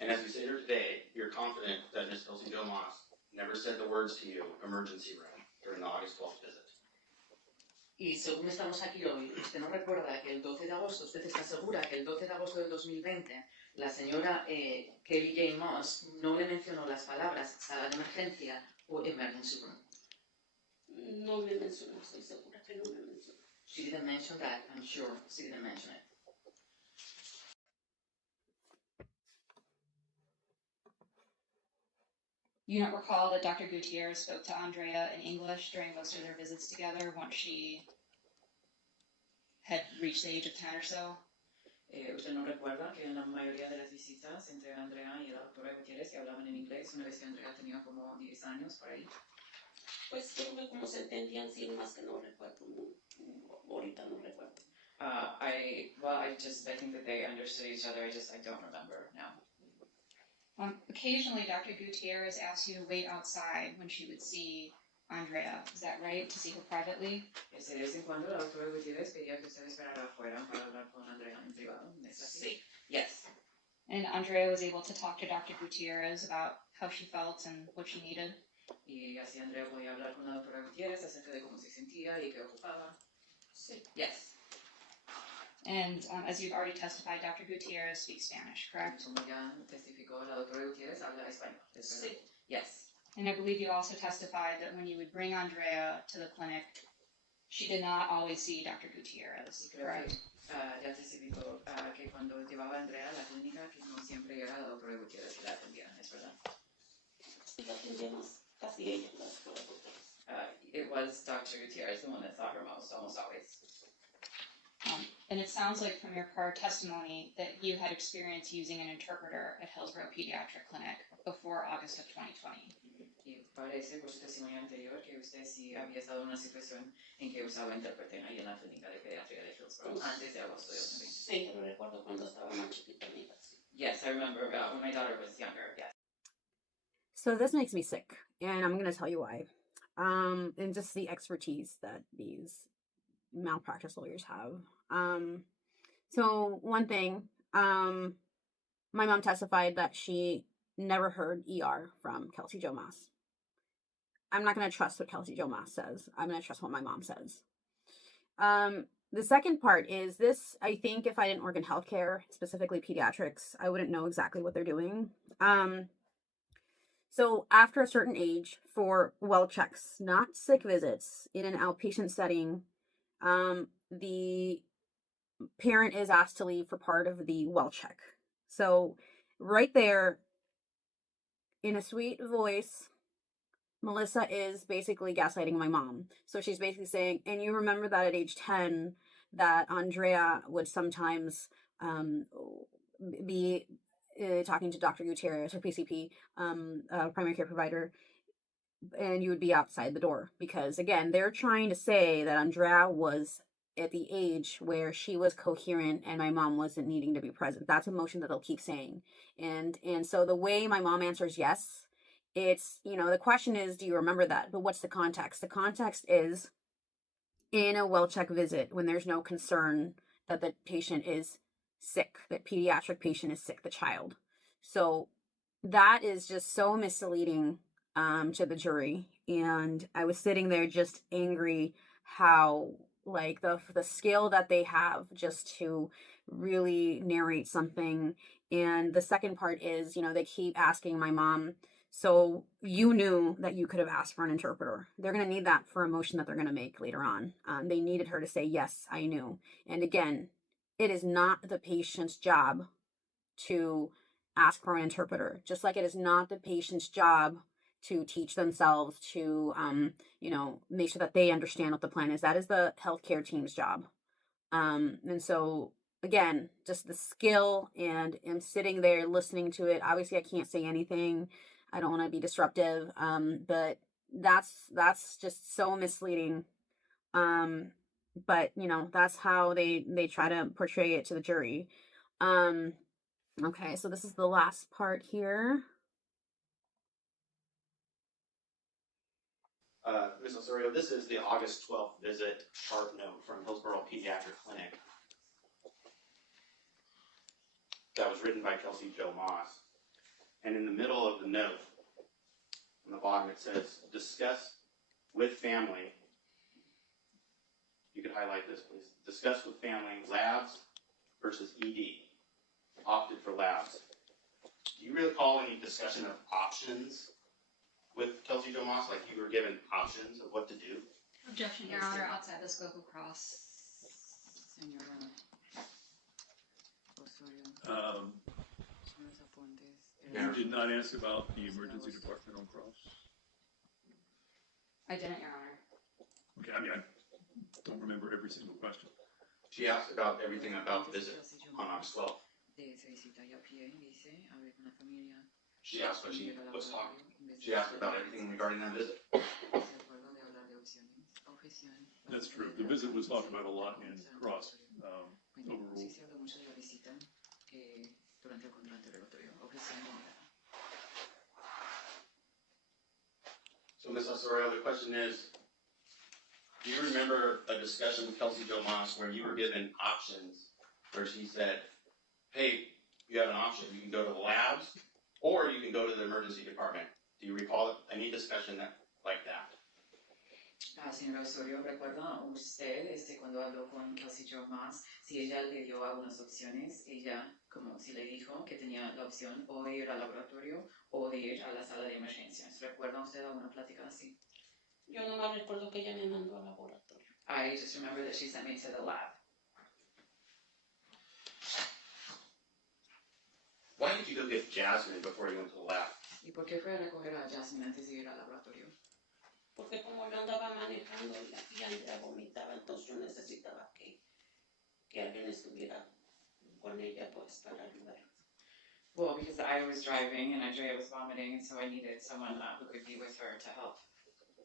And as we sit here today, you're confident that Miss Kelsey Jo Moss never said the words to you, emergency room, during the August 12th visit. Y según estamos aquí hoy, usted no recuerda que el 12 de agosto, usted está segura que el 12 de agosto del 2020, la señora Kelly J. Moss no le mencionó las palabras sala de emergencia o emergency room. No me mencionó, estoy segura que no me mencionó. She didn't mention that, I'm sure. She didn't mention it. You don't recall that Dr. Gutierrez spoke to Andrea in English during most of their visits together once she had reached the age of 10 or so? ¿Usted no recuerda que en la mayoría de las visitas entre Andrea y la doctora Gutiérrez que hablaban en inglés una vez que Andrea tenía como 10 años por ahí? Pues creo que como se entendían, sí, más que no recuerdo. Ahorita no recuerdo. I think that they understood each other. I don't remember now. Occasionally, Dr. Gutierrez asked you to wait outside when she would see Andrea. Is that right? To see her privately? De vez en cuando la doctora Gutiérrez pedía que usted esperara afuera para hablar con Andrea en privado. ¿Es así? Sí. Yes. And Andrea was able to talk to Dr. Gutierrez about how she felt and what she needed? Y así Andrea podía hablar con la doctora Gutiérrez acerca de cómo se sentía y qué ocupaba. Sí. Yes. And as you've already testified, Dr. Gutierrez speaks Spanish, correct? Como ya testificó, la doctora Gutiérrez habla español. Sí. Yes. And I believe you also testified that when you would bring Andrea to the clinic, she did not always see Dr. Gutierrez, correct? Ya testificó que cuando llevaba a Andrea a la clínica, que no siempre era la doctora Gutiérrez que la atendía, ¿es verdad? Sí, la atendíamos casi ella, la doctora Gutiérrez. It was Dr. Gutierrez, the one that saw her most, almost always. And it sounds like from your prior testimony that you had experience using an interpreter at Hillsborough Pediatric Clinic before August of 2020. Y parece por su testimonio anterior que usted sí había estado en una situación en que usaba intérprete ahí en la clínica de pediatría de Hillsborough antes de agosto de 2020. Sí, lo recuerdo cuando estaba más chiquita mi hija. Yes, I remember when my daughter was younger, yes. So this makes me sick, and I'm going to tell you why. And just the expertise that these malpractice lawyers have. So one thing, my mom testified that she never heard ER from Kelsey Jo Moss. I'm not going to trust what Kelsey Jo Moss says. I'm going to trust what my mom says. The second part is this, I think if I didn't work in healthcare, specifically pediatrics, I wouldn't know exactly what they're doing. So after a certain age, for well checks, not sick visits, in an outpatient setting, the parent is asked to leave for part of the well check. So right there, in a sweet voice, Melissa is basically gaslighting my mom. So she's basically saying, and you remember that at age 10, that Andrea would sometimes be talking to Dr. Gutierrez, her PCP, primary care provider, and you would be outside the door. Because, again, they're trying to say that Andrea was at the age where she was coherent and my mom wasn't needing to be present. That's a motion that they'll keep saying. And so the way my mom answers yes, it's, the question is, do you remember that? But what's the context? The context is in a well check visit when there's no concern that the patient is sick, that pediatric patient is sick, the child. So that is just so misleading to the jury. And I was sitting there just angry how like the skill that they have just to really narrate something. And the second part is, they keep asking my mom, so you knew that you could have asked for an interpreter. They're going to need that for a motion that they're going to make later on. They needed her to say, yes, I knew. And again, it is not the patient's job to ask for an interpreter, just like it is not the patient's job to teach themselves to, make sure that they understand what the plan is. That is the healthcare team's job. And so, again, just the skill, and I'm sitting there listening to it. Obviously, I can't say anything. I don't want to be disruptive, but that's just so misleading. But, that's how they try to portray it to the jury. Okay, so this is the last part here. Ms. Osorio, this is the August 12th visit chart note from Hillsborough Pediatric Clinic that was written by Kelsey Jo Moss. And in the middle of the note, on the bottom, it says, discuss with family. You could highlight this, please. Discuss with family labs versus ED. Opted for labs. Do you recall any discussion of options with Kelsey Domas? Like you were given options of what to do? Objection, Your Honor, outside the scope of cross. You did not ask about the emergency department on cross? I didn't, Your Honor. Okay, I mean, I don't remember every single question. She asked about everything about the visit on August 12th. She asked what she was talking. She asked about everything regarding that visit. That's true. The visit was talked about a lot in cross, overruled. So, Ms. Osorio, the question is, do you remember a discussion with Kelsey Domas where you were given options where she said, hey, you have an option. You can go to the labs or you can go to the emergency department. Do you recall any discussion like that? Señora Osorio, ¿recuerda usted cuando habló con Kelsey Domas, si ella le dio algunas opciones, ella como si le dijo que tenía la opción o de ir al laboratorio o de ir a la sala de emergencias? ¿Recuerda usted alguna plática así? Yo nomás recuerdo que ella me mandó al laboratorio. I just remember that she sent me to the lab. Why did you go get Jasmine before you went to the lab? ¿Y por qué fue a recoger a Jasmine antes de ir al laboratorio? Porque como yo andaba manejando y Andrea vomitaba, entonces yo necesitaba que alguien estuviera con ella pues para ayudar. Well, because I was driving and Andrea was vomiting, and so I needed someone who could be with her to help.